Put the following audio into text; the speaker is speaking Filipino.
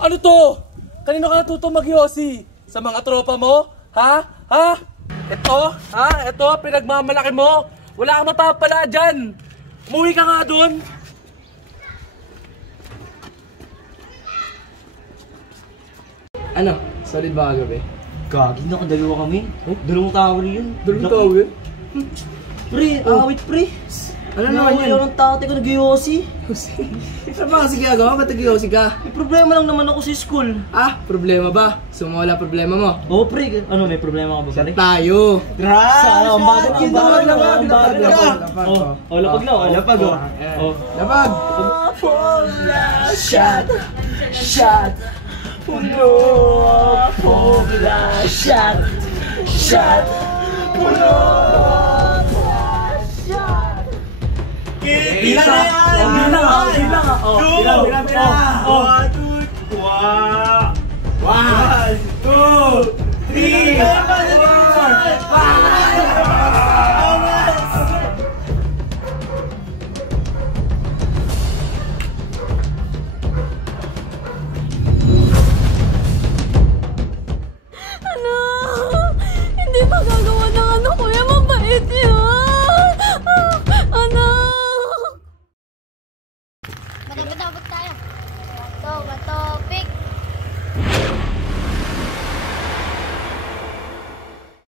Ano to? Kanino ka natuto mag-yosi? Sa mga tropa mo? Ha? Ha? Ito? Ha? Ito? Pinagmamalaki mo? Wala kang mapapala dyan. Umuwi ka nga dun. Ano? Solid ba kagabi? Gagi, nakadalawa kami. Dalawang tower yun. Dalawang tawag. Pre, awit pre. Ano naman Nakawala yun? ng tate ko, nag-yosi. Ano ba kasi ginagawa? Ba't nag-yosi ka? May problema lang naman ako sa school. Ah, problema ba? Sumawala problema mo? Oo pre, ano may problema ka ba pare? Tayo! Sana, ang bagal ang bagal Lapag, lapag, lapag. Oh, lapag na. Lapag, oh. Oh. Lapag! Shot! Shot! Puno! Pogla! Shot! Shot! Puno! Bilang na yan! Bilang! Bilang! Bilang! Bilang!